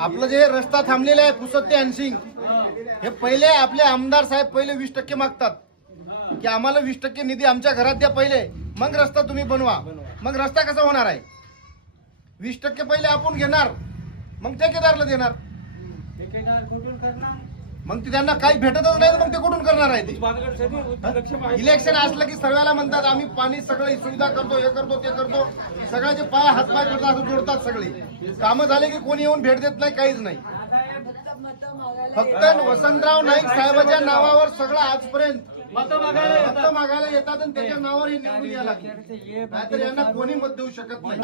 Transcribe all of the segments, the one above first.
आपलं जे रस्ता थांबलेला आहे पुसद ते हनसिंग, हे पहिले आपले आमदार साहेब पहिले 20% मागतात की आम्हाला 20% निधी आमच्या घरात द्या पहिले, मग रस्ता तुम्ही बनवा. मग रस्ता कसा होणार आहे? 20% पहिले आपण घेणार, मग ठेकेदारला देणार. मग ते त्यांना काही भेटतच नाही, मग ते कुठून करणार आहे ते? इलेक्शन असलं की सर्वाला म्हणतात आम्ही पाणी सगळी सुविधा करतो, हे करतो ते करतो, सगळ्याचे पाय हातपाय करतात, असं जोडतात सगळे. कामं झाले की कोणी येऊन भेट देत नाही, काहीच नाही. फक्त वसंतराव नाईक साहेबांच्या नावावर सगळं आजपर्यंत मत मागायला येतात आणि त्याच्या नावावर हे निवडून यायला लागले. नाहीतर यांना कोणी मत देऊ शकत नाही.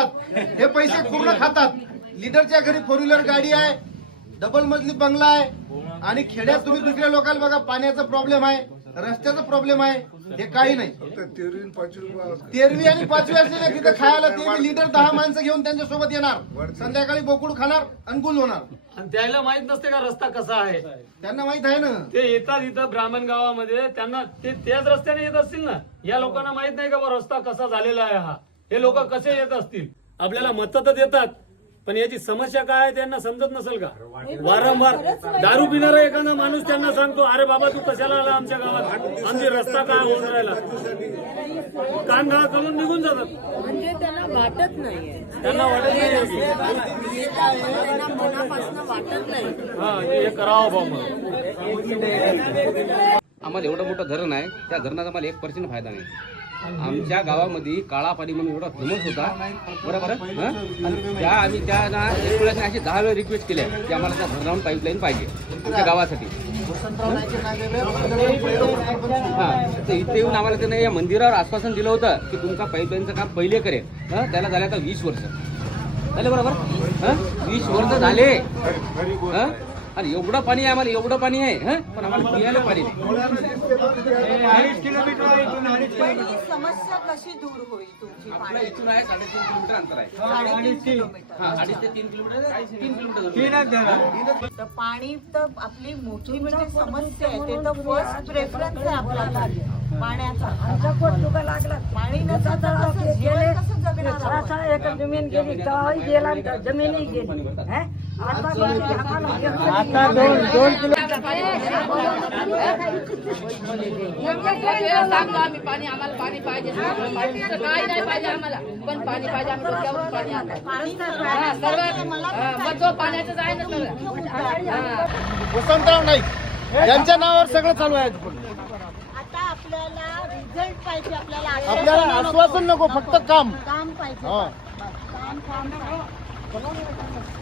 हे पैसे पूर्ण खातात. लीडरच्या घरी 4 व्हीलर गाडी आहे, डबल मजली बंगला आहे, आणि खेड्यात तुम्ही दुसऱ्या लोकांना बघा, पाण्याचा प्रॉब्लेम आहे, रस्त्याचा प्रॉब्लेम आहे, हे काही नाही. 13वी आणि 5वी असलेल्या तिथं खायला ते लीडर 10 माणसं घेऊन त्यांच्या सोबत येणार, संध्याकाळी बोकुड खाणार, अनुकूल होणार. आणि त्याला माहित नसते का रस्ता कसा आहे? त्यांना माहित आहे ना. ते येतात इथं ब्राह्मण गावामध्ये, त्यांना ते त्याच रस्त्याने येत असतील ना. या लोकांना माहित नाही का बा रस्ता कसा झालेला आहे हा? हे लोक कसे येत असतील? आपल्याला मत तर देतात, पण याची समस्या काय आहे त्यांना समजत नसेल का? वारंवार दारू पिणारा एखादा माणूस त्यांना सांगतो, अरे बाबा तू कशाला आला आमच्या गावात, आमची रस्ता काय होऊन राहिला, कान गाळा करून निघून जातात. म्हणजे त्यांना वाटत नाहीये, त्यांना वाटत नाही त्यांना मनापासून वाटत नाही हा हे करावं बा. मग आम्हाला एवढं मोठं धरण आहे, त्या धरणाचा आम्हाला 1% फायदा नाही. आमच्या गावामध्ये काळा पाणी म्हणून एवढा फेमस होता, बरोबर. त्या आम्ही त्या एक वेळेस अशी 10 वेळा रिक्वेस्ट केल्या की आम्हाला त्या धरणावरून पाईपलाईन पाहिजे आमच्या गावासाठी. हा, तर इथे येऊन आम्हाला त्यानं या मंदिरावर आश्वासन दिलं होतं की तुमचा पाईपलाईनचं काम पहिले करेल. त्याला झालं आता 20 वर्ष झाले, बरोबर. 20 वर्ष झाले, आणि एवढं पाणी आहे आम्हाला, एवढं पाणी आहे, पण आम्हाला पियाला पाणी नाही. समस्या कशी दूर होईल तुमची? आपल्या इथून आहे 3.5 किलोमीटर अंतर आहे. 3.5 किलोमीटर. 2.5 ते 3 किलोमीटर, 3 किलोमीटर. तर पाणी तर आपली मोठी म्हणजे समस्या आहे, ते तर फर्स्ट प्रेफरन्स आहे आपल्याला पाण्याचा. पाणी नसेल तर कसं जीवन कसं जगणार आपण? एक जमीन गेली, गावही गेला, जमीनही गेली. आता दोन किलोमीटर आम्ही पाणी, आम्हाला पाणी पाहिजे, काही नाही पाहिजे आम्हाला, पण पाणी पाहिजे. आम्ही डोक्यावरून पाणी आणतो सर्व, जो पाण्याचं आहे ना सगळं. वसंतराव नाईक यांच्या नावावर सगळं चालू आहे. आता आपल्याला रिझल्ट पाहिजे, आपल्याला आश्वासन नको, फक्त काम. काम पाहिजे. हा. काम